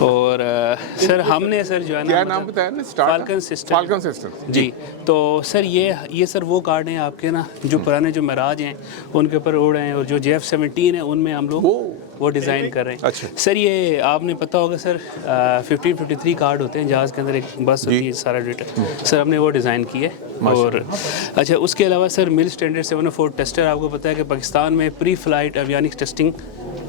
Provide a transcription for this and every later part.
اور سر ہم نے سر جو ہے نا کیا نام بتایا نا؟ Falcon system. فالکن سسٹم جی. تو سر یہ سر وہ کارڈ ہیں آپ کے نا جو پرانے جو معراج ہیں ان کے اوپر اڑ رہے ہیں, اور جو JF-17 ہے ان میں ہم لوگ وہ ڈیزائن کر رہے ہیں. اچھا سر یہ آپ نے پتہ ہوگا سر 1553 کارڈ ہوتے ہیں جہاز کے اندر, ایک بس ہوتی ہے سارا ڈیٹا. سر ہم نے وہ ڈیزائن کی ہے. اور اچھا اس کے علاوہ سر مل اسٹینڈرڈ 704 ٹیسٹر, آپ کو پتہ ہے کہ پاکستان میں پری فلائٹ ایویانکس ٹیسٹنگ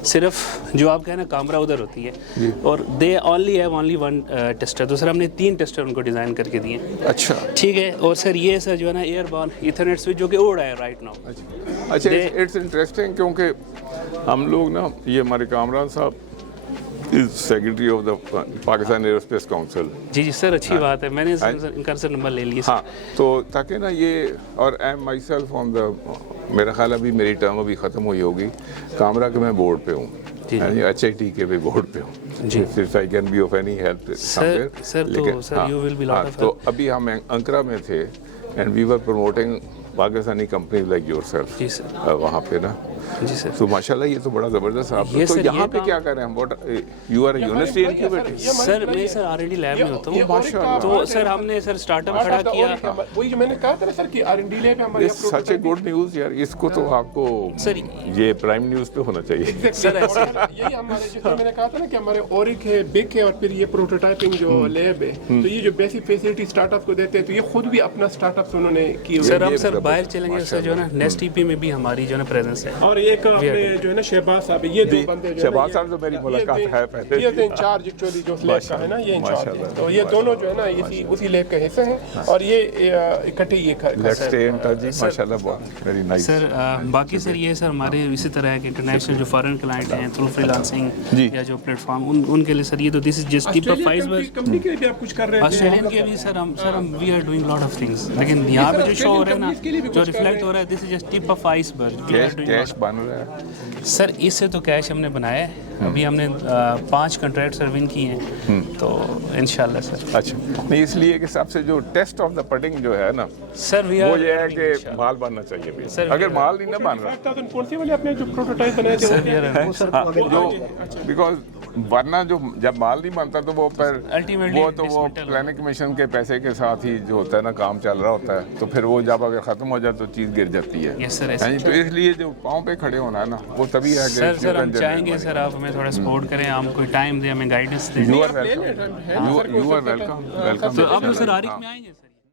صرف جو آپ کہیں نا کامرا ادھر ہوتی ہے, اور they only have only one tester. تو سر ہم نے 3 ٹیسٹر ان کو ڈیزائن کر کے دیے. اچھا ٹھیک ہے. اور سر یہ سر جو ہے نا ایئر بارن ایتھرنیٹ سوئچ جو کہ اڑ رہا ہے رائٹ ناؤ. اچھا اٹس انٹرسٹنگ, کیونکہ ہم لوگ نا یہ ہمارے Kamran sahab secretary of the Pakistan aerospace council. جی سر اچھی بات ہے, میں نے ان کا سر نمبر لے لیا. ہاں تو تاکہ نا یہ, اور ایم مائی سیلف آن دا, میرا خیال ابھی میری ٹرم ابھی ختم ہوئی ہوگی کامرا کے, میں بورڈ پہ ہوں, HIT کے بھی بورڈ پہ ہوں. جی I can be of any help somewhere. Sir تو sir you will be lot of. تو ابھی ہم انکرا میں تھے and we were promoting Pakistani company like yourself. جی سر وہاں پہ نا. جی سر. تو ماشاء اللہ یہ تو بڑا زبردست آپ. تو یہاں پہ کیا کر رہے ہیں؟ You are a university incubator. Sir میں سر R&D لیب میں ہوتا ہوں. تو سر ہم نے سر اسٹارٹ اپ کھڑا کیا. وہی جو میں نے کہا تھا سر کہ R&D لیب ہمارے سچ اے گڈ نیوز یار, اس کو تو آپ کو سر یہ پرائم نیوز پہ ہونا چاہیے. سر یہی ہمارے جیسے میں نے کہا تھا نا کہ ہمارے اورک ہے, بک ہے, اور پھر یہ پروٹوٹائپنگ جو لیب ہے, تو یہ جو بیسک فیسلٹی اسٹارٹ اپ کو دیتے ہیں, تو یہ خود بھی اپنا اسٹارٹ اپ انہوں نے کی. سر ہم سر باہر چلیں گے سر جو ہے نا نیکسٹ EP میں بھی ہماری جو ہے نا پریزنس ہے. اور ایک اپنے جو ہے نا شہباز صاحب, یہ دو بندے جو شہباز صاحب سے میری ملاقات ہے پہلے. یہ انچارج ایکچولی جو لیب کا ہے نا, یہ انچارج ہے. تو یہ دونوں جو ہے نا اسی لیب کا حصہ ہیں, اور یہ اکٹھے یہ لیٹس اسٹے ان ٹچ. جی ماشاءاللہ بہت ویری نائس. سر باقی سر یہ سر ہمارے اسی طرح ہے کہ انٹرنیشنل جو فارن کلائنٹ ہیں تھرو فری لانسنگ یا جو پلیٹ فارم ان کے لیے سر یہ تو this is just tip of iceberg. Company کے بھی آپ کچھ کر رہے ہیں آسٹریلین کے بھی سر ہم we are doing lot of things, لیکن یہاں پہ جو شو ہو رہا ہے نا, جو ریفلیکٹ ہو رہا ہے, this is just tip of iceberg. Cash بن رہا ہے سر, اس سے تو کیش ہم نے بنایا ہے. ابھی ہم نے 5 کنٹریکٹ سر ون کیے ہیں, تو انشاءاللہ سر. اچھا نہیں, اس لیے کہ سب سے جو ٹیسٹ آف دا پٹنگ جو ہے نا سر وہ یہ ہے کہ مال بننا چاہیے. اگر مال نہیں نہ بن رہا, کون سی والے اپنے جو پروٹوٹائپ بنائے تھے جو بیکاز ورنہ جو جب مال نہیں بنتا تو وہ پھر وہ پلاننگ کمیشن کے پیسے کے ساتھ ہی جو ہوتا ہے نا کام چل رہا ہوتا ہے, تو پھر وہ جب اگر ختم ہو جائے تو چیز گر جاتی ہے. تو اس لیے جو پاؤں پہ کھڑے ہونا ہے نا وہ تبھی ہے کہ سر ہم چاہیں گے سر آپ ہمیں تھوڑا سپورٹ کریں, ہم کوئی ٹائم دیں, ہمیں گائیڈنس دیں. You are welcome. تو آپ سر عارف میں آئیں گے سر.